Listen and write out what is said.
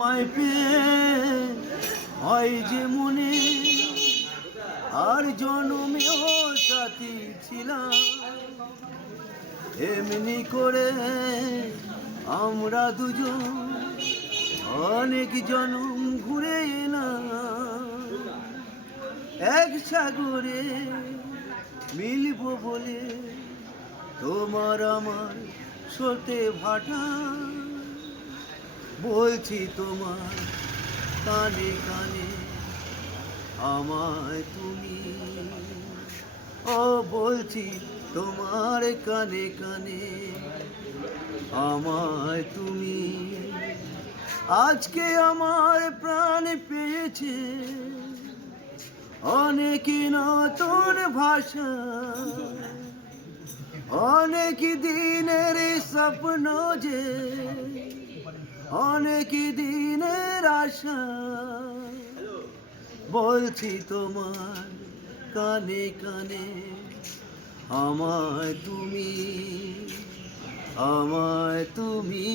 আমায় পেয়ে হয় যে মনে আর জনমেও সাথী ছিলাম, এমনি করে আমরা দুজন অনেক জনম ঘুরে এলাম। এক সাগরে মিলব বলে তোমার আমার ছোটে ভাটা বলছি তোমার কানে কানে আমায় তুমি, ও বলছি তোমার কানে কানে আমায় তুমি। আজকে আমার প্রাণ পেয়েছে অনেক নতুন ভাষা, অনেক দিনের স্বপ্ন যে অনেক দিনের আশা বলছি তোমার কানে কানে আমায় তুমি, আমায় তুমি।